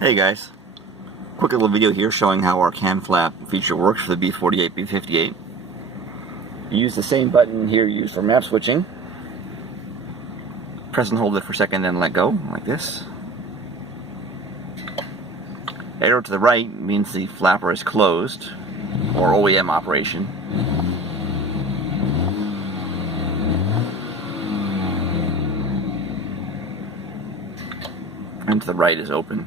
Hey guys, quick little video here showing how our CANFlap feature works for the B48, B58. You use the same button here you use for map switching. Press and hold it for a second, then let go, like this. Arrow to the right means the flapper is closed, or OEM operation. And to the right is open.